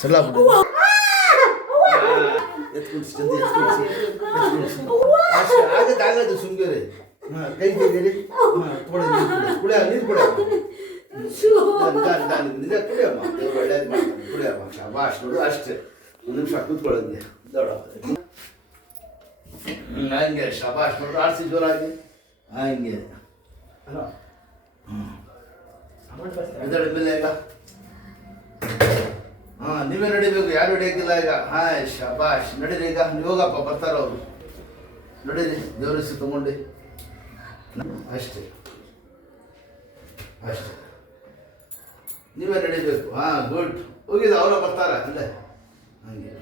ಸಲ ಆಗದು ಸುಮ್ಗಿರಿ. ಕೈ ತೆಗೀರಿ. ತೊಳೆ ನೀರು ಕುಡಿಯ ನೀರು ಕುಡಿಯಮ್ಮ ನಿಜ ಕುಡಿಯಮ್ಮ. ದೇವ್ರು ಒಳ್ಳೇದು ಮಾಡ್ತಾನೆ. ಕುಡಿಯಮ್ಮ ಶಾಬಾಷ್ ನೋಡು. ಅಷ್ಟೇ ಒಂದು ನಿಮಿಷ ಕೂತ್ಕೊಳ್ಳಂಗೆ ದೊಡ್ಡ ಹಂಗೆ ಶಾಬಾಷ್ ನೋಡು. ಆಡಿಸಿ ಜೋರಾಗಿ ಹಂಗೆ ಇದರ ಮೇಲೆ ಈಗ ಹಾಂ ನೀವೇ ನಡಿಬೇಕು, ಯಾರು ಹಿಡಿಯೋಕ್ಕಿಲ್ಲ ಈಗ. ಹಾಂ ಶಾಬಾಷ್ ನಡೀರಿ. ಈಗ ನೀವು ಹೋಗಪ್ಪ, ಬರ್ತಾರ ಅವರು. ನಡೀರಿ ದೇವ್ರ ಹೆಸರು ತಗೊಂಡು. ಅಷ್ಟೇ ಅಷ್ಟೇ ನೀವೇ ನಡಿಬೇಕು. ಹಾಂ ಗುಡ್. ಹೋಗಿದ್ದು ಅವರ ಬರ್ತಾರ ಅಲ್ಲೇ ಹಂಗೆ